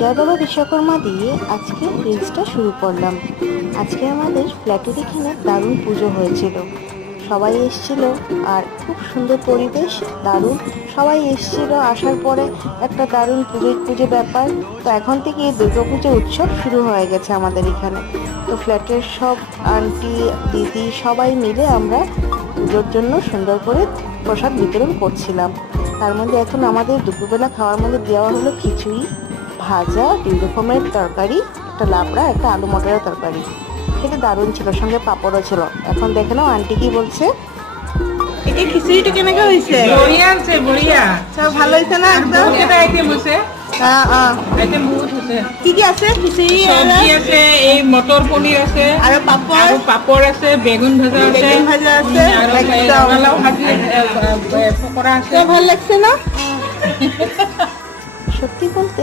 জয় বাবা বিশ্বকর্মা দিয়ে আজকে রিলসটা শুরু করলাম। আজকে আমাদের ফ্ল্যাটের এখানে দারুণ পুজো হয়েছিল, সবাই এসেছিল আর খুব সুন্দর পরিবেশ, দারুণ সবাই এসেছিল। আসার পরে একটা দারুণ পুজো ব্যাপার। তো এখন থেকে দুর্গাপুজো উৎসব শুরু হয়ে গেছে আমাদের এখানে। তো ফ্ল্যাটের সব আন্টি দিদি সবাই মিলে আমরা পুজোর জন্য সুন্দর করে প্রসাদ বিতরণ করছিলাম। তার মধ্যে এখন আমাদের দুপুরবেলা খাওয়ার মধ্যে দেওয়া হলো খিচুড়ি, ভাজা, 2 রকমের তরকারি, একটা লাবড়া, একটা আলু মটরের তরকারি। খেতে দারুণ ছিল, সঙ্গে পাঁপড়ও ছিল। এখন দেখে নাও আন্টি কি বলছে। এই খিচুড়িটা কেনেকে হইছে? বঢ়িয়া আছে, বঢ়িয়া। সব ভালো হইছে না একদম? বহুতকেইটা আইটেম আছে, আইটেম বহুত আছে। কি কি আছে? খিচুড়ি চব্জি আছে, এই মটৰ পনীৰ আছে, আৰু পাপড়, আৰু পাপড় আছে, বেগুন ভাজা আছে, বেগুন ভাজা আছে, আৰু একদম ৰঙালাও ভাজি, পকৰা আছে। ভাল লাগছে না? সত্যি বলতে